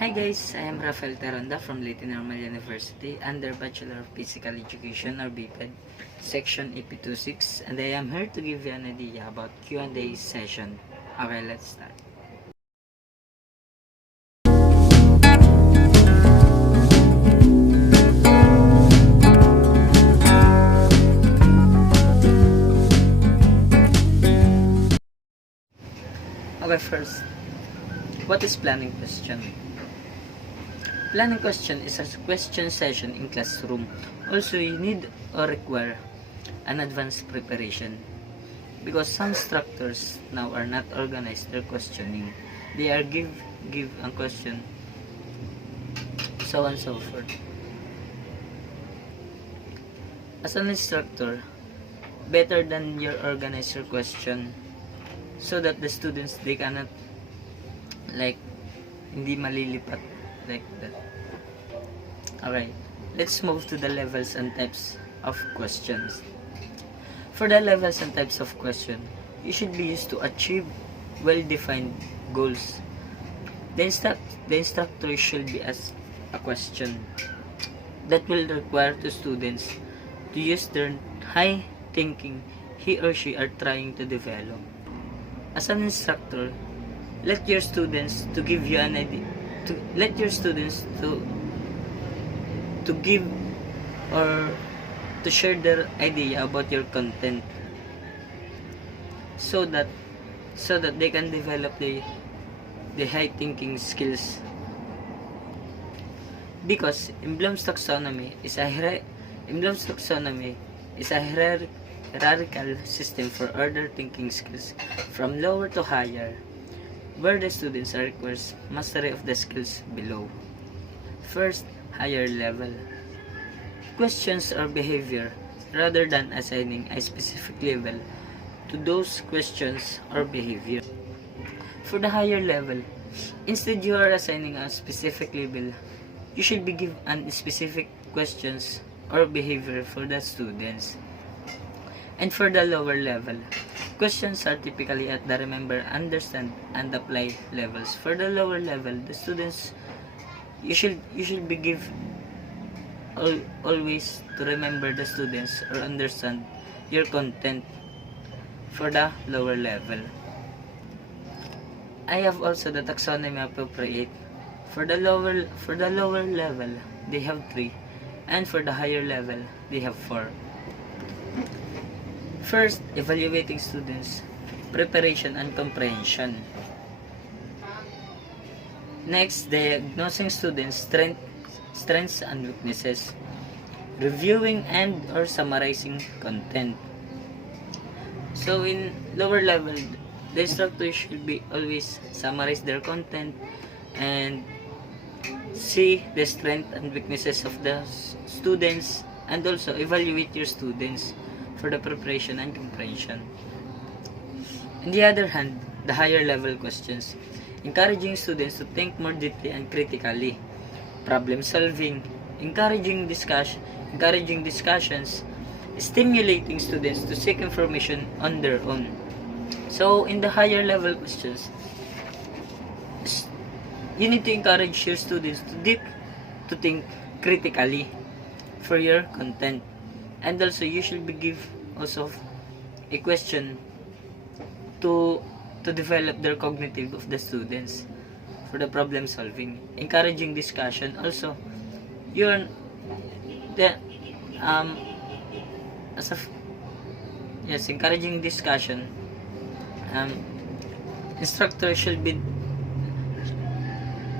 Hi guys, I am Rafael Taronda from Leyte Normal University under Bachelor of Physical Education or BPED, Section EP26, and I am here to give you an idea about Q&A session. Okay, let's start. Okay, first, what is planning question? Planning question is a question session in classroom. Also, you need or require an advanced preparation because some instructors now are not organized their questioning. They are give a question, so on and so forth. As an instructor, better than your organize your question so that the students they cannot like hindi malilipat like that. Okay, let's move to the levels and types of questions. For the levels and types of question, you should be used to achieve well-defined goals. The instructor should be asked a question that will require the students to use their high thinking he or she are trying to develop. As an instructor, let your students to give you an idea, let your students to give or to share their idea about your content so that they can develop the high thinking skills, because Bloom's taxonomy is a hierarchical system for order thinking skills from lower to higher, where the students are requires mastery of the skills below. First, higher level. Questions or behavior rather than assigning a specific level to those questions or behavior. For the higher level, instead you are assigning a specific level, you should be given specific questions or behavior for the students. And for the lower level, questions are typically at the remember, understand, and apply levels. For the lower level, the students you should be give always to remember the students or understand your content for the lower level. I have also the taxonomy appropriate. For the lower level, they have 3, and for the higher level, they have 4. First, evaluating students' preparation and comprehension. Next, diagnosing students' strengths and weaknesses. Reviewing and or summarizing content. So in lower level, the instructor should be always summarize their content and see the strength and weaknesses of the students, and also evaluate your students for the preparation and comprehension. On the other hand, the higher level questions, encouraging students to think more deeply and critically, problem solving, encouraging discussions, stimulating students to seek information on their own. So in the higher level questions, you need to encourage your students to think critically for your content, and also you should be give also a question to develop their cognitive of the students for the problem solving, encouraging discussion. Also, you're the as of yes, encouraging discussion. Instructor should be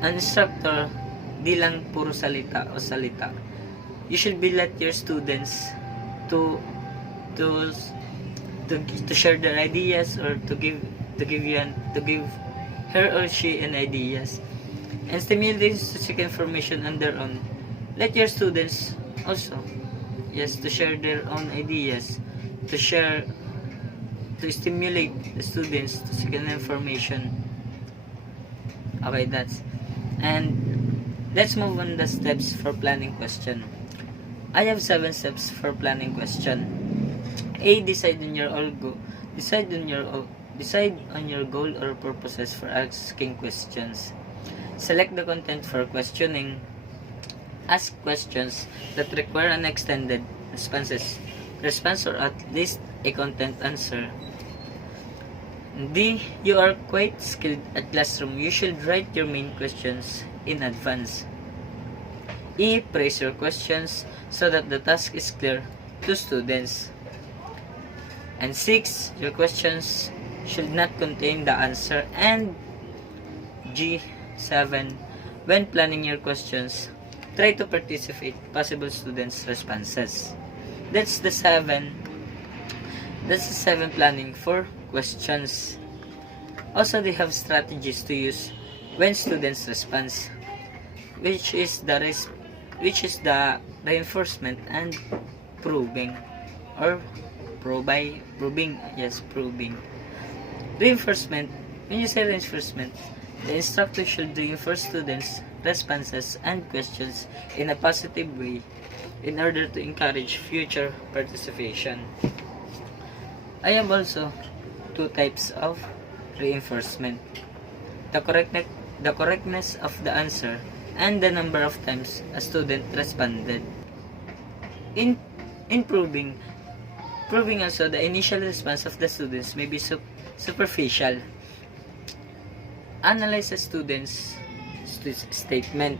an instructor di lang puro salita o salita. You should be let your students to share their ideas, or to give her or she an ideas, and stimulate to seek information on their own. Let your students also to share their own ideas, to stimulate the students to seek an information. Okay, and let's move on the steps for planning question. I have 7 steps for planning question. A. Decide on your goal or purposes for asking questions. Select the content for questioning. Ask questions that require an extended response or at least a content answer. D. You are quite skilled at classroom. You should write your main questions in advance. E. Praise your questions so that the task is clear to students. And 6. Your questions should not contain the answer. And G. 7. When planning your questions, try to participate possible students' responses. That's the 7 planning for questions. Also, they have strategies to use when students respond, which is the reinforcement and proving, or proving. Reinforcement. When you say reinforcement, the instructor should reinforce students' responses and questions in a positive way in order to encourage future participation. I have also 2 types of reinforcement: the correctness of the answer and the number of times a student responded. In proving also, the initial response of the students may be superficial. Analyze a student's statement.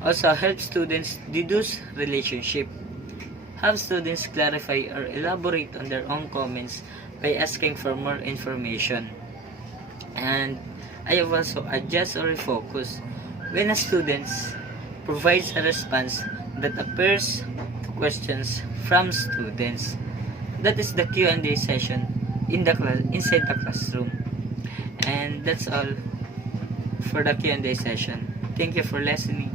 Also, help students deduce relationship. Have students clarify or elaborate on their own comments by asking for more information. And I have also adjust or refocus. When a student provides a response that appears to questions from students, that is the Q&A session inside the classroom. And that's all for the Q&A session. Thank you for listening.